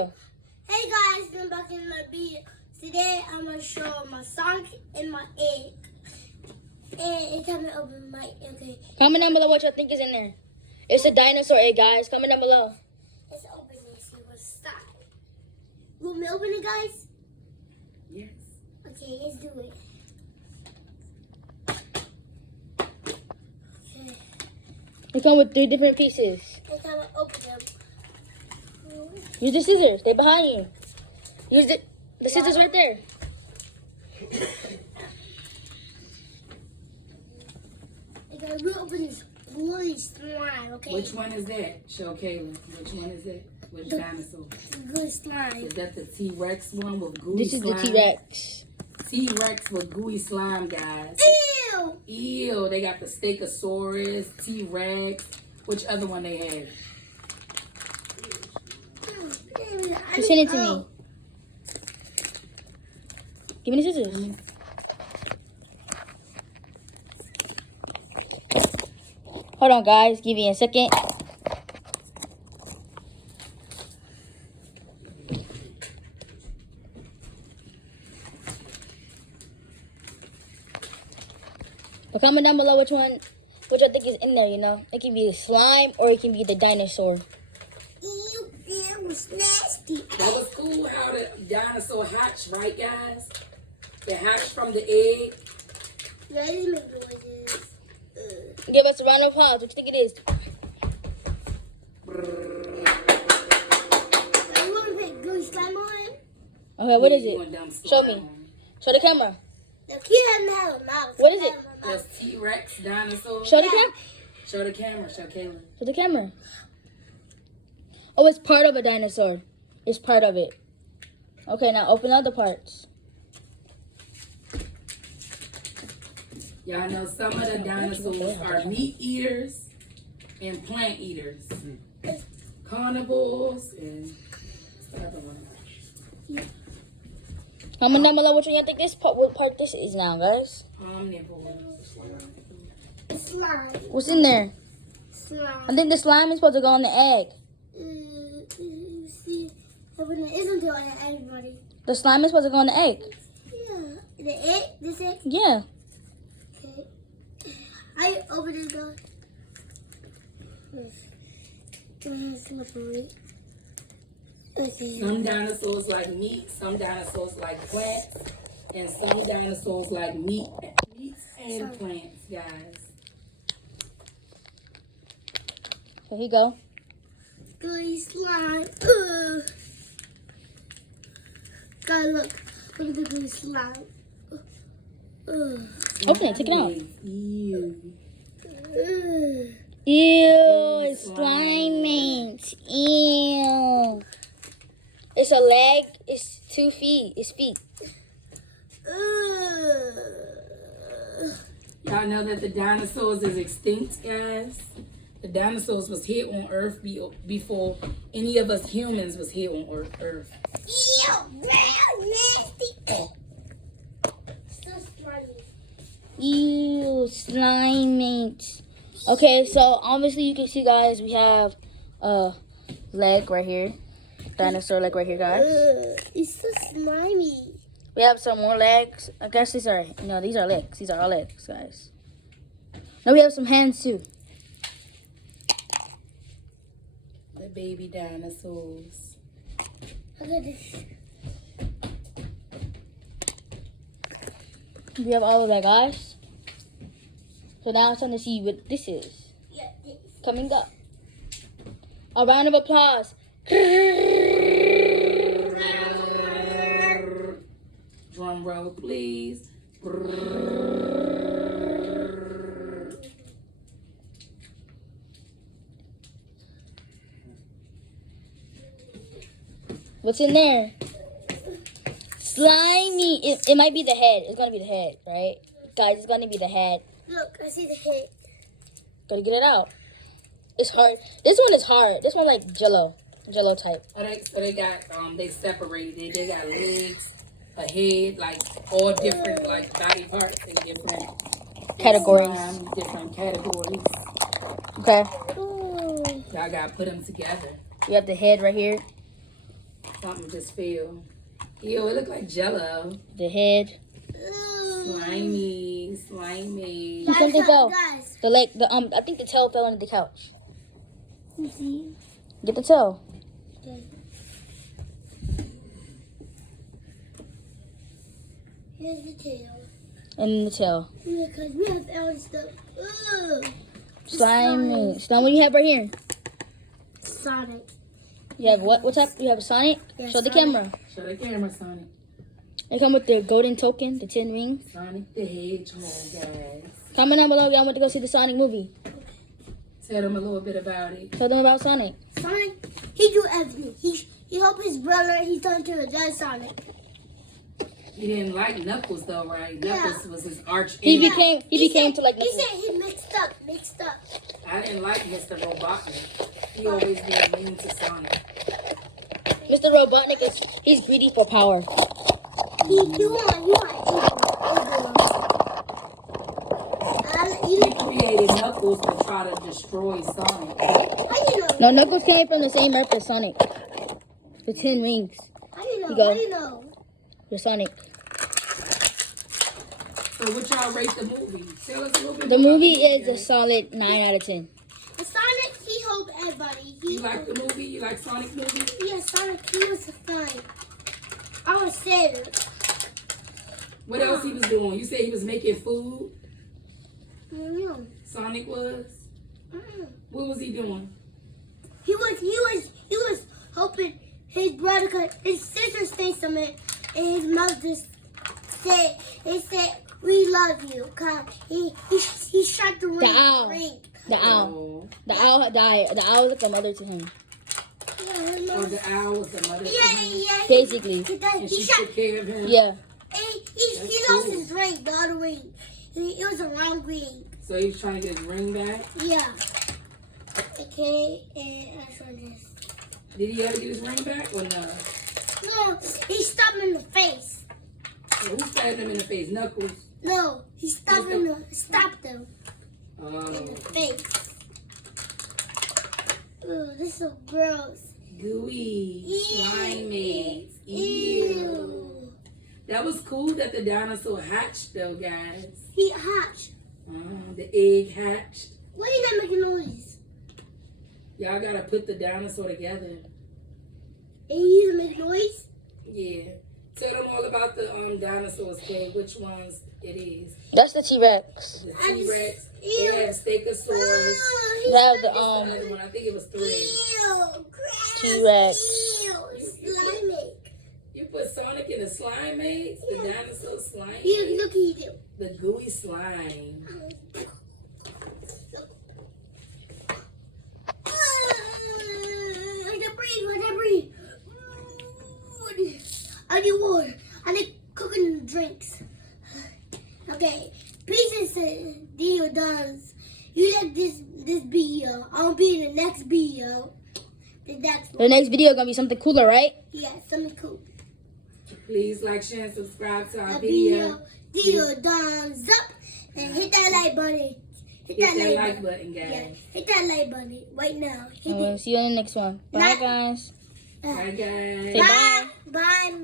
Hey guys, I'm back in my video. Today I'm gonna show my sock and my egg. And it's time to open my okay. Comment down below what y'all think is in there. It's a dinosaur egg, guys. Comment down below. Let's open it. See what's inside. You want me to open it, guys? Yes. Okay, let's do it. Okay, They come with 3 different pieces. it's time to open them. Use the scissors. They behind you. Use the scissors right there. Okay, we'll open this gooey slime. Okay. Which one is that? Show Kayla. Which one is it? Which dinosaur? Gooey slime. Is that the T-Rex one with gooey This is slime? the T-Rex. T-Rex with gooey slime, guys. Ew. Ew, they got the Stegosaurus, T-Rex. Which other one they have? Just send it to me. Give me the scissors. Hold on, guys. Give me a second. But comment down below which I think is in there, you know. It can be the slime or it can be the dinosaur. Ew, that was nasty. That was cool how the dinosaur hatched, right, guys? They hatched from the egg. Let me make noises. Give us a round of applause. What you think it is? You want to put gooey slime on? Okay, what is You it? want them Show slime me. on. Show the camera. The kid doesn't have a mouth. What is it? That's T-Rex dinosaur. Show the camera. Show the camera. Show Kayla. Show the camera. Oh, it's part of a dinosaur. It's part of it. Okay, now open other parts. Y'all know some of the dinosaurs are meat eaters and plant eaters. Carnivores and the other one. Comment down below which one you think this part, what part this is now, guys. Omnivores. Slime. What's in there? Slime. I think the slime is supposed to go on the egg. See, it isn't doing everybody. The slime is supposed to go on the egg. Yeah. The egg? This egg? Yeah. Okay. I open it, guys. My hand's slippery. Okay. Some dinosaurs like meat, some dinosaurs like plants, and some dinosaurs like meats and plants, guys. So here you go. Gooey slime. God, look. Look at the gooey slime. Open it. Take it out. Ew. Ew, it's slimy. Ew. It's a leg. It's 2 feet. It's feet. Y'all know that the dinosaurs is extinct, guys. The dinosaurs was here on Earth before any of us humans was here on Earth. Ew, real nasty. So slimy. Ew, slimy. Okay, so obviously you can see, guys, we have a leg right here. Dinosaur leg right here, guys. It's so slimy. We have some more legs. I guess these are, no, these are legs. These are all legs, guys. Now we have some hands, too. The baby dinosaurs. Look at this. We have all of that, guys. So now it's time to see what this is. Yeah, this. Coming up. A round of applause. Drum roll, please. What's in there? Slimy. It might be the head. It's gonna be the head, right? Guys, it's gonna be the head. Look, I see the head. Gotta get it out. It's hard. This one is hard. This one like Jello type. So they got they separated. They got legs, a head, like all different like body parts in different Categories. Different categories. Okay. Ooh. Y'all gotta put them together. We have the head right here. Something just fell. Ew, it looked like Jello. The head. Slimy. Something fell. Guys, The leg. I think the tail fell under the couch. you see? Get the tail. Here's the tail. And the tail. Yeah, because we have other stuff. Ugh. Slimy. Slime. What do you have right here? Sonic. You have what? What type? You have a Sonic? Yeah, Show the Sonic. camera. Show the camera, Sonic. They come with the golden token, the 10 rings. Sonic the Hedgehog, guys. Comment down below if y'all want to go see the Sonic movie. Tell them a little bit about it. Tell them about Sonic. Sonic, he do everything. He helped his brother. He turned to a dead Sonic. He didn't like Knuckles though, right? Knuckles was his arch He enemy. became to like He Knuckles. said he mixed up. I didn't like Mr. Robotnik. He always being mean to Sonic. Mr. Robotnik he's greedy for power. He want He created Knuckles to try to destroy Sonic. How you know? No, Knuckles came from the same earth as Sonic. The 10 rings. How you know? You go. How you know? The Sonic. So what y'all rate the movie? Tell us a little bit The more movie about is a solid 9 out of 10. And Sonic, he helped everybody. You like the movie? You like Sonic movie? Yeah, Sonic, he was fine. I was sad. What else he was doing? You said he was making food? No. Sonic was? What was he doing? He was hoping his brother could, his sister say something, and his mother just said, we love you. Cause he shot the ring. The owl. The owl. Oh, The owl had died. The owl was like a mother to him. or the owl was the mother. Yeah. Basically. And He she shot. took care of him. Yeah. He lost his ring, the other ring. It was a wrong ring. So he was trying to get his ring back. Yeah. Okay, and I saw this. Did he ever get his ring back or no? No, he stopped him in the face. So who stabbed him in the face? Knuckles. No, he stopped him in the face. Ugh, this is so gross. Gooey. Ew. Slimy. Ew. That was cool that the dinosaur hatched though, guys. He hatched. The egg hatched. Why are you not making noise? Y'all gotta put the dinosaur together. And you need to make noise? Yeah. Tell them all about the dinosaurs, Kay. Which ones it is. That's the T-Rex. The T-Rex. Ew. They have Stegosaurus. They have the Another one. I think it was 3. Ew, gross. T-Rex. Ew, slimy. You put Sonic in the slime maze? The dinosaur slime? Look at you. The gooey slime. I can breathe. I need water. I need cooking drinks. Okay. Peace and Dio does. You like this video. I'll be in the next video. The next one. The next video gonna be something cooler, right? Yeah, something cool. Please like, share, and subscribe to our A video. Dio thumbs up and hit that like button. Hit that like button, guys. Yeah, hit that like button right now. Hit And we'll see you on the next one. Bye, guys. Bye, guys. Say bye. Bye.